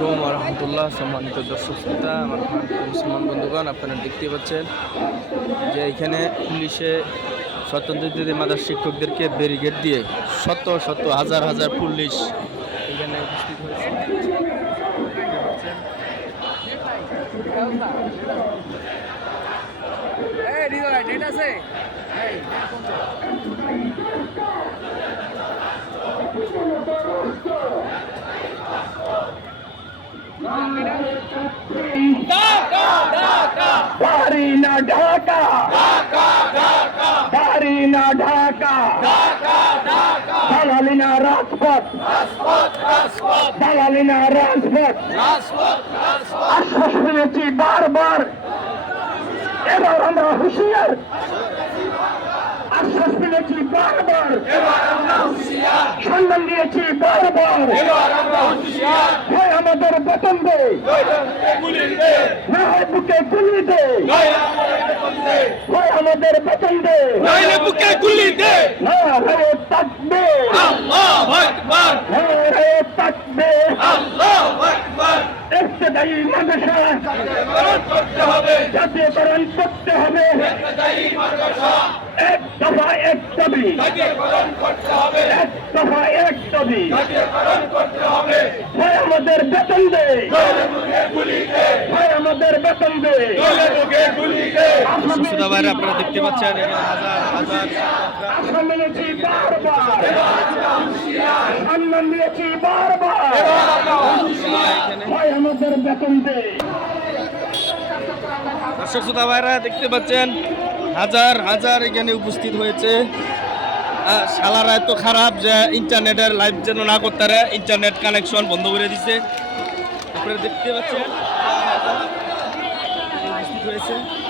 আলাইকুম রহমতুল্লাহ সম্মানিত দর্শক শ্রোতা আমার মুসলমান বন্ধুগণ, আপনারা দেখতে পাচ্ছেন যে এখানে পুলিশে স্বতন্ত্র মাদার শিক্ষকদেরকে ব্যারিকেড দিয়ে শত শত, হাজার হাজার পুলিশ এখানে উপস্থিত হয়েছে। দেখতে পাচ্ছেন। পারি না ঢাকা পারি না ঢাকা দালালি না রাজপথ দালালি না রাজপথ আশ্বাস পেয়েছি বারবার এবার আমরা হুঁশিয়ার আশ্বাস পেয়েছি বারবার সম্মান দিয়েছি বারবার হয় আমাদের বেতন দে না হয় বুকে গুলি দে। হয় আমাদের বেতন দে। নইলে বুকে গুলি দে। না হয় থাকবে আল্লাহু আকবার। হয়ে থাকবে আল্লাহু আকবার। ইফতেদায়ী মাদ্রাসা। করতে হবে। জাতীয়করণ করতে হবে। ইবতদায়ী মাদ্রাসা। এক দফা এক দাবি জাতীয়করণ করতে হবে। এক দফা এক দাবি জাতীয়করণ করতে হবে হয় আমাদের বেতন দে নইলে বুকে গুলি দে হয় আমাদের বেতন আপনারা দেখতে পাচ্ছেন হাজার হাজার আশ্রম নিয়েছি বারবার। সম্মান দিয়েছি বারবার। এখানে আমাদের বেতন দে দর্শক শ্রোতা ভাইরা দেখতে পাচ্ছেন হাজার হাজার এখানে উপস্থিত হয়েছে। শালারা এত খারাপ যে ইন্টারনেটের লাইভ যেন না করতে ইন্টারনেট কানেকশন বন্ধ করে দিছে। আপনারা দেখতে পাচ্ছেন হাজার হাজার উপস্থিত হয়েছে